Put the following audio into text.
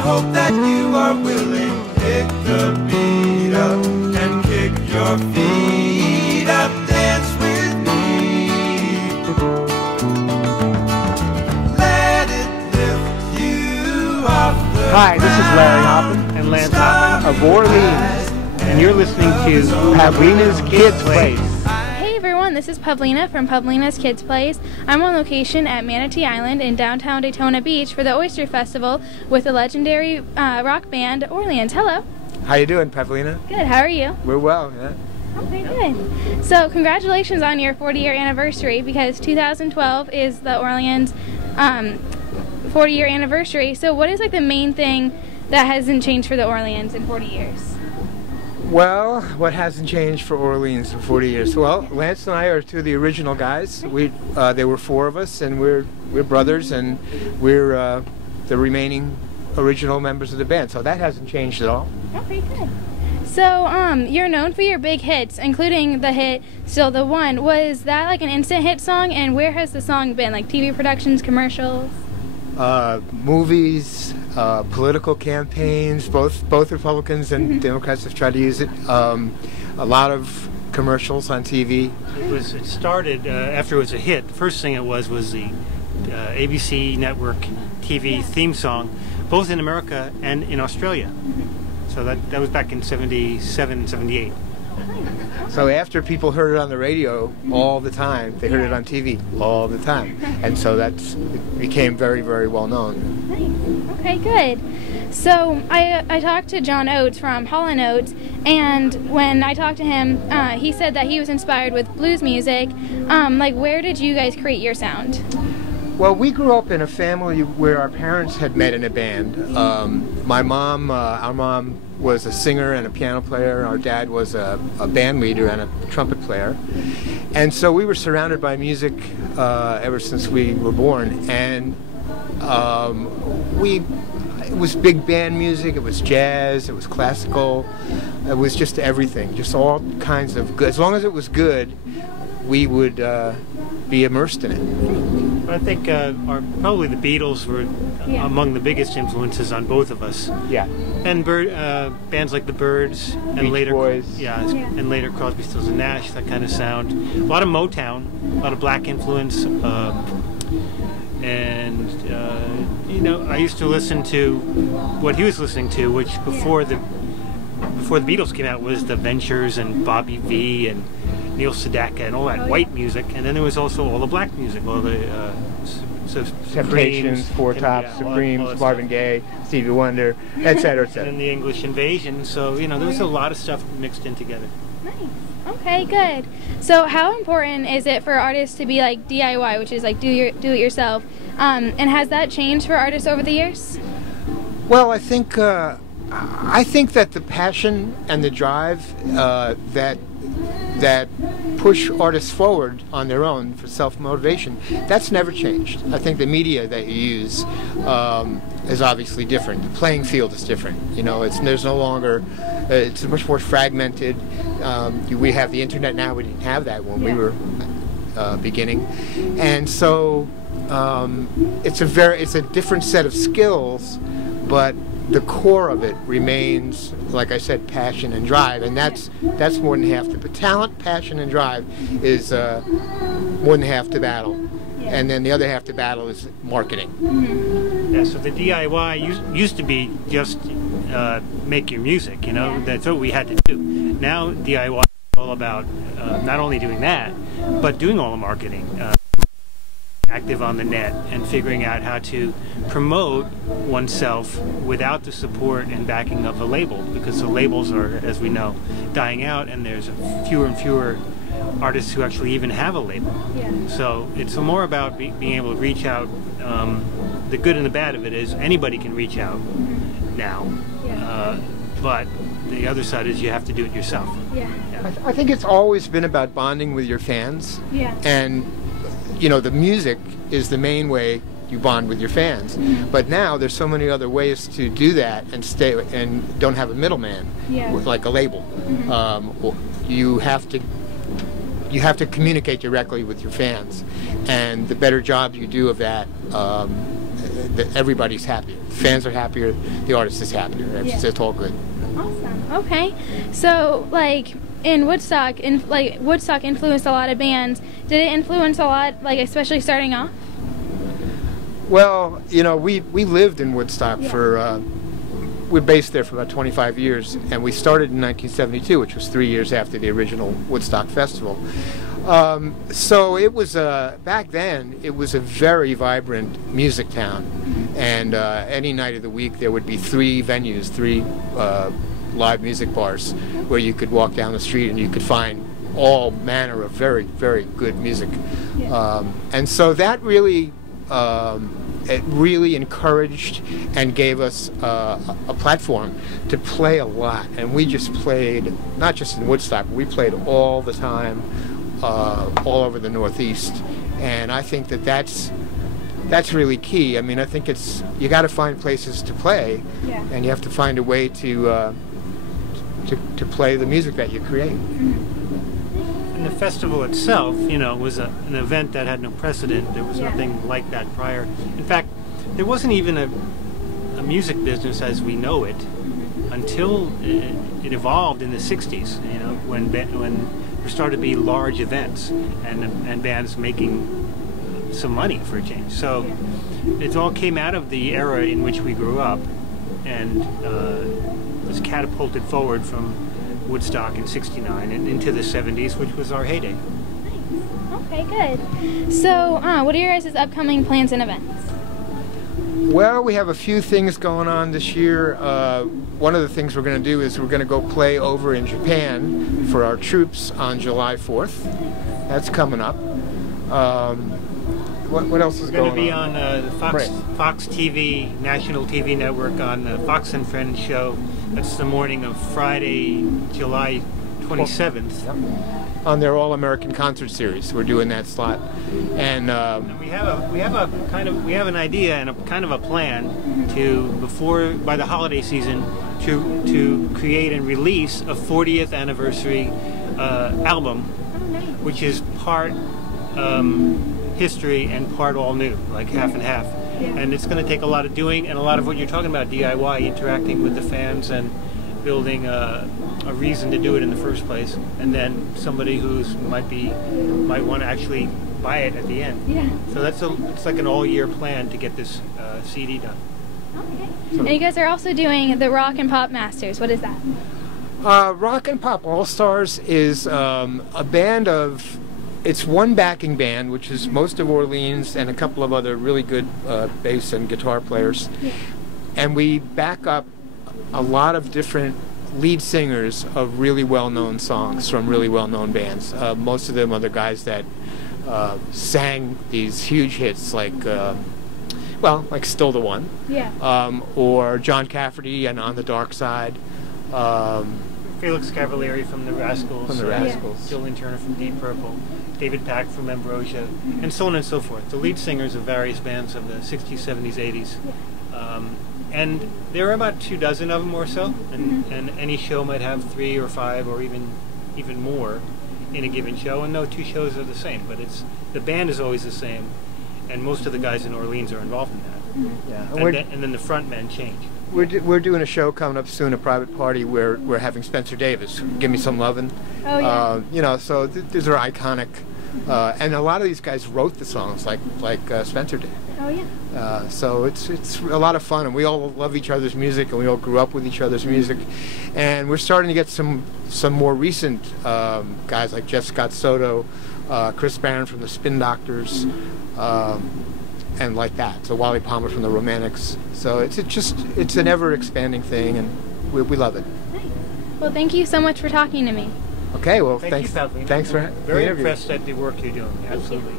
hope that you are willing to pick the beat up and kick your feet up, dance with me. Let it lift you off the Hi, this is Larry Hoppen and Lance Hoppen of Orleans, and you're listening to Pavlina's Kids Place. Hey everyone, this is Pavlina from Pavlina's Kids Place. I'm on location at Manatee Island in downtown Daytona Beach for the Oyster Festival with the legendary rock band Orleans. Hello. How you doing, Pavlina? Good, how are you? We're well, yeah. Okay, good. So congratulations on your 40-year anniversary, because 2012 is the Orleans 40-year anniversary. So what is like the main thing that hasn't changed for the Orleans in 40 years? Well, what hasn't changed for Orleans in 40 years? Well, Lance and I are two of the original guys. There were four of us, and we're brothers, and we're the remaining original members of the band. So that hasn't changed at all. Okay, good. So, you're known for your big hits, including the hit "Still the One." Was that like an instant hit song, and where has the song been? Like TV productions, commercials? Movies, political campaigns. Both Republicans and Democrats have tried to use it. A lot of commercials on TV. It started after it was a hit. The first thing it was the ABC network TV theme song, both in America and in Australia. So that was back in 77, 78. So after people heard it on the radio all the time, they heard it on TV all the time. And so it became very, very well known. Nice. Okay, good. So I talked to John Oates from Hall & Oates, and when I talked to him, he said that he was inspired with blues music. Like, where did you guys create your sound? Well, we grew up in a family where our parents had met in a band. My mom, our mom was a singer and a piano player. Our dad was a band leader and a trumpet player. And so we were surrounded by music ever since we were born. And it was big band music, it was jazz, it was classical, it was just everything, just all kinds of good. As long as it was good, we would be immersed in it. I think probably the Beatles were among the biggest influences on both of us. Yeah. And bands like the Byrds and Beach later Boys. And later Crosby, Stills and Nash, that kind of sound. A lot of Motown, a lot of black influence, I used to listen to what he was listening to, which before the Beatles came out was the Ventures and Bobby V and Neil Sedaka and all that white music, and then there was also all the black music, all the Temptations, Four Tops, Supremes, Marvin Gaye, Stevie Wonder, etc., etc. And the English Invasion. So there was a lot of stuff mixed in together. Nice. Okay, good. So how important is it for artists to be like DIY, which is like do it yourself? And has that changed for artists over the years? Well, I think that the passion and the drive that push artists forward on their own for self-motivation, that's never changed. I think the media that you use is obviously different. The playing field is different. There's no longer, it's much more fragmented. We have the internet now. We didn't have that when we were beginning. And so it's a different set of skills, but the core of it remains, like I said, passion and drive, and that's more than half the talent. Passion and drive is more than half the battle, and then the other half the battle is marketing. Yeah, so the DIY used to be just make your music, that's what we had to do. Now DIY is all about not only doing that, but doing all the marketing. Active on the net and figuring out how to promote oneself without the support and backing of a label, because the labels are, as we know, dying out, and there's fewer and fewer artists who actually even have a label. So it's more about being able to reach out. The good and the bad of it is anybody can reach out now, but the other side is you have to do it yourself. I think it's always been about bonding with your fans, and the music is the main way you bond with your fans. But now there's so many other ways to do that and don't have a middleman, like a label. You have to communicate directly with your fans, and the better job you do of that, everybody's happier. The fans are happier. The artist is happier. It's all good. Awesome. Okay. So, like, in Woodstock, Woodstock influenced a lot of bands. Did it influence a lot, like, especially starting off? Well, you know, we lived in Woodstock for, we're based there for about 25 years, and we started in 1972, which was 3 years after the original Woodstock Festival. So it was, back then, it was a very vibrant music town, and any night of the week there would be 3 venues, 3 live music bars, where you could walk down the street and you could find all manner of very, very good music. And so that really, it really encouraged and gave us a platform to play a lot. And we just played, not just in Woodstock, we played all the time, all over the Northeast. And I think that that's really key. I mean, I think you got to find places to play, and you have to find a way to play the music that you create. And the festival itself, you know, was an event that had no precedent. There was nothing like that prior. In fact, there wasn't even a music business as we know it until it evolved in the 60s, you know, when there started to be large events and bands making some money for a change. So it all came out of the era in which we grew up, and was catapulted forward from Woodstock in '69 and into the 70s, which was our heyday. Nice. Okay, good. So, what are your guys' upcoming plans and events? Well, we have a few things going on this year. One of the things we're going to do is we're going to go play over in Japan for our troops on July 4th. That's coming up. What else is going on? We're going to be on the Fox TV, national TV network, on the Fox and Friends show. That's the morning of Friday, July 27th. On their All-American Concert Series. We're doing that slot. And we have an idea and a kind of a plan to, by the holiday season, to create and release a 40th anniversary album, which is part history and part all new, like half and half. And it's going to take a lot of doing, and a lot of what you're talking about, DIY, interacting with the fans and building a reason to do it in the first place, and then somebody might want to actually buy it at the end. So it's like an all-year plan to get this CD done. Okay. And you guys are also doing the Rock and Pop Masters. What is that? Rock and Pop All-Stars is a band of, it's one backing band, which is most of Orleans and a couple of other really good bass and guitar players. And we back up a lot of different lead singers of really well-known songs from really well-known bands. Most of them are the guys that sang these huge hits like, like Still the One, or John Cafferty and On the Dark Side. Felix Cavalieri from the Rascals, Julian Turner from Deep Purple, David Pack from Ambrosia, and so on and so forth. The lead singers of various bands of the 60s, 70s, 80s. And there are about 24 of them or so, and any show might have 3 or 5 or even more in a given show, and no 2 shows are the same, but the band is always the same, and most of the guys in Orleans are involved in that. And then the front men change. We're doing a show coming up soon, a private party where we're having Spencer Davis, Give Me Some Lovin'. You know, so these are iconic, and a lot of these guys wrote the songs like Spencer did. So it's a lot of fun, and we all love each other's music, and we all grew up with each other's music, and we're starting to get some more recent guys like Jeff Scott Soto, Chris Barron from the Spin Doctors, and like that. So Wally Palmer from the Romantics. So it's an ever expanding thing, and we love it. Nice. Well, thank you so much for talking to me. Okay. Well, thanks. Thanks for very impressed at the work you're doing. Absolutely.